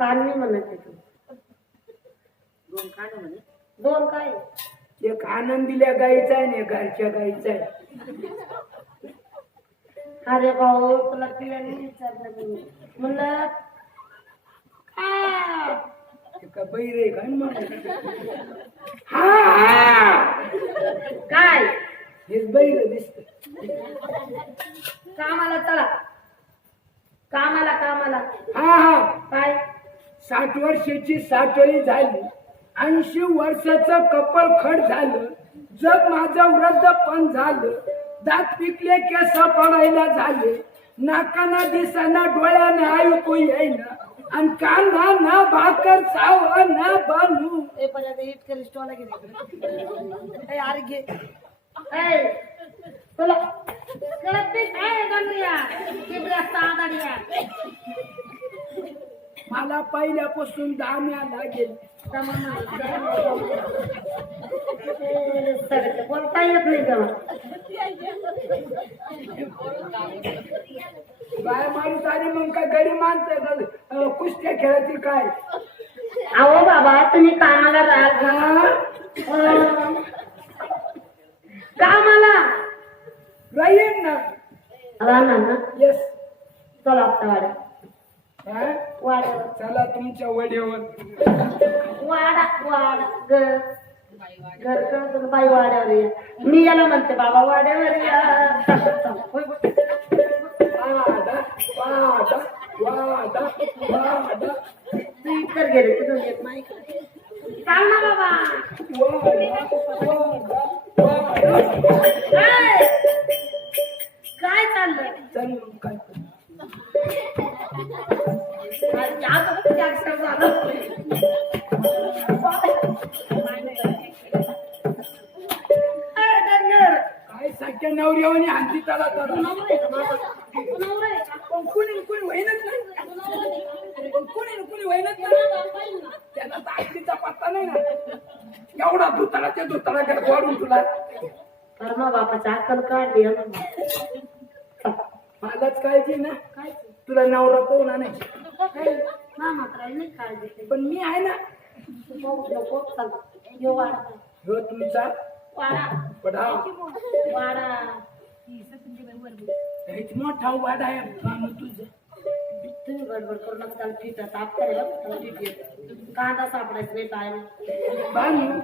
कान नाही म्हणत आहे तू. दोन कान म्हणे. दोन काय? एक आनंदील्या गाईचा आहे आणि घरच्या गाईचा आहे. अरे भाऊ तुला पियाने विचारलं मी म्हणलं का बैरे का हा काय हेच बैर दिसत. कामाला चला कामाला कामाला. हा हा काय 60 वर्षाची साठवली झाली, 80 वर्षाचं कपल खड झालं, जग माझं वृद्धपण झालं, दात पिकले केस पडायला झाले, नाकाना दिसाना डोळ्याने ऐकू येईना आणि कांदा ना भाकर सावा ना बनू. ए पर्यंत इट करी स्टॉला गेली. ए अरे घे. ए तुला कळत नाही काय गंड्या किबड्या सादाड्या. मला पहिल्यापासून दाम्या लागेल. बोलता येत नाही तेव्हा. बाय माणूस आली मग काय गडी माणसं कुस्त्या खेळायची काय. अहो बाबा तुम्ही कामाला राहाल हा? कामाला राहील ना. राहणार ना. येस. चला आता वाड्या हा? वाड्यावर चला तुमच्या वडीवर. वाडा वाडा घर घर कळत बाई वाड्यावर या. मी याला म्हणते बाबा वाड्यावर या. वाडा वाडा वाडा वाडा तू इतर गेले तुझं येत नाही चाल ना बाबा. वाडा वाडा वाडा. ए, काय चाललंय? चल मग काय काय साख्या नवऱ्यावानी हांती त्याला तर कुणी कुणी वहिनच नाही. कुणी वहिनच नाही. त्याला तर आखरीचा पत्ता नाही ना. एवढा धुताळाच्या धुताळा वाढून तुला कर्मा बापाच्या अक्कल काढली. मलाच काळजी ना. काय तुला नवरा पाहून आणायची. ना मात्र नाही काळजी. पण मी आहे ना. नको चला यो वाडा ह्यो तुमचा वाडा पडा वाडा हेच मोठा वाडा आहे मानू तुझं. तुम्ही गडबड करू नका. त्याला फिट ताप करायला त्याला फिट येत. कांदा सापडायचा नाही टाइम. बानू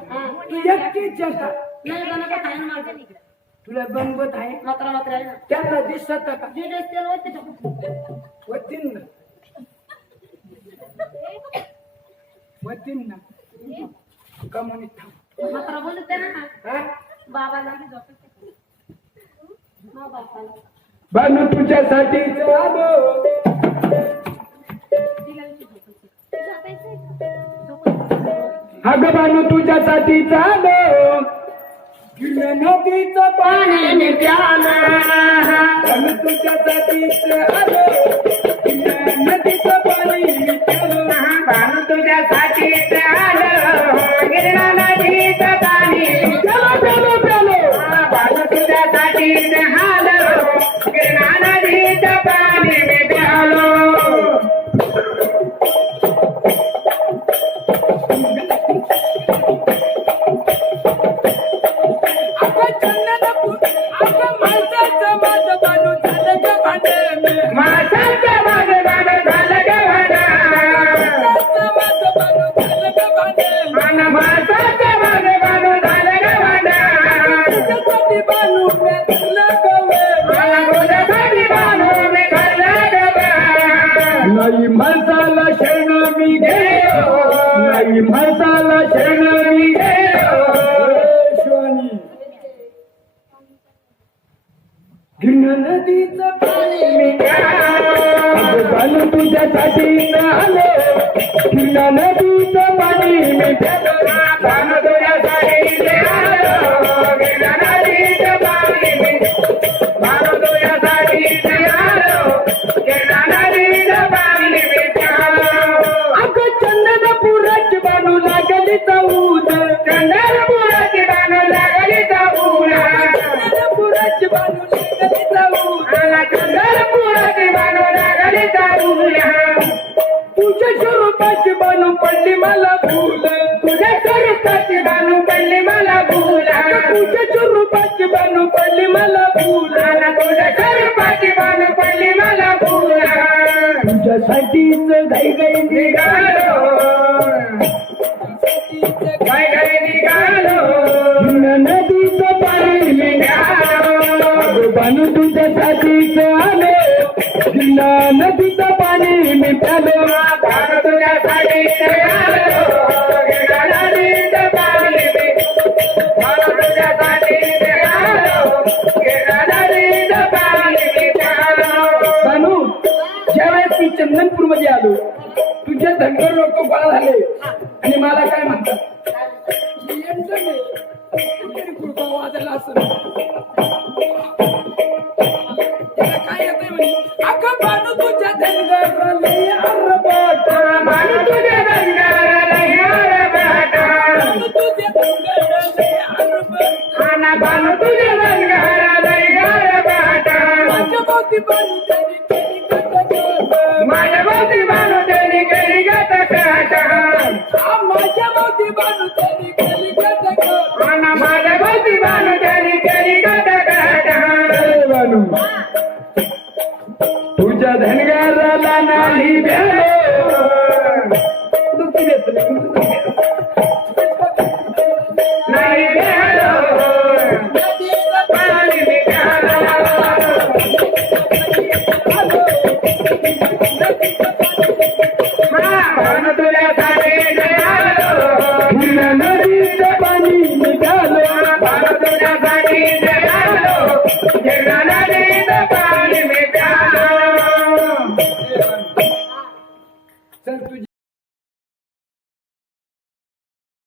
तू एकटीच येता. नाही बनवत आहे ना माझं. तुला बनवत आहे मात्र मात्र आहे ना. त्याला दिसत का जे ड्रेस तेल होते वतीन ना वतीन ना का म्हणे थांब. मात्र बोलते ना हा? बाबाला मग बापाला बानू तुझ्यासाठीच आलो. अगं बानू तुझ्यासाठीच आलो. नदीचं पाणी प्याला. बानू तुझ्यासाठीच आलो. नदीचं पाणी प्यालो. बानू तुझ्यासाठीच आलो. गिरणा नदीचं पाणी प्यालो प्यालो प्यालो. बानू तुझ्यासाठीच आलो. गिरणा नदीचं पाणी मी प्यालो. माशाचं माझं गाणं झालं ग भांडा. आणि माशाचं माझं गाणं झालं ग भांडा. आणि तुझ्यासाठी बानू मी घाललं ग बा. नाही म्हसाला शेण मी घेऊ. नाही म्हसाला शेण मी घेऊ. नदीचं पाणी मी घ्या. बानू तुझ्यासाठी आलो. नदीचं पाणी मी प्यालो. बानू तुझ्यासाठीच आलो. गिरणा नदीचं पाणी मी. बानू तुझ्यासाठीच आलो. गिरणा नदीचं पाणी मी प्यालो. अगं चंदनपुराची बानू लागली चौद. चंदनपुराची बानू लागली चौद. चंदनपुराची बानू लागली चौद. चंदनपुराची बानू लागली चौद. तुझ्या स्वरूपाची मला भूल तुझ्या स्वरूपाची बानू पडली मला भूल तुझ्या रूपाची बानू पडली मला भूल तुझ्या स्वरूपाची बानू पडली मला भूल तुझ्यासाठीच घाई घाई निघालो काय काय निघालो नदीचं पाणी निघालो बानू तुझ्यासाठीच आलो नदीचं पाणी मी प्यालो बानू तुझ्यासाठी निघालो नदीचं पाणी बानू तुझ्यासाठी निघालो नदीचं पाणी निघालो बानू ज्यावेळेस मी चंदनपूर मध्ये आलो तुझे धनगर लोक गोळा झाले आणि मला काय म्हणतात वाजायला असं त्याला काय येतंय म्हणे अगं बानू तुझ्या धनगर लय आरबट बानू तुझ्या धनगराला यार बेटा बानू तुझ्या धनगर लय आरबट आना बानू तुझ्या धनगराला यार बेटा माझ्या भोवती बानू त्यांनी केली कटकट माझ्या भोवती बानू त्यांनी केली गटकट माझ्या भोवती बानू त्यांनी केली कटकट आना माझ्या भोवती बानू त्यांनी केली गटकट बानू तुझ्या धनगराला नाही द्यालो नाही गेलो पाणी निघालो बानू तुझ्यासाठी निघालो नदीचं पाणी निघालो बानू तुझ्यासाठी निघालो नदीचं पाणी निघालो चल तुझ्या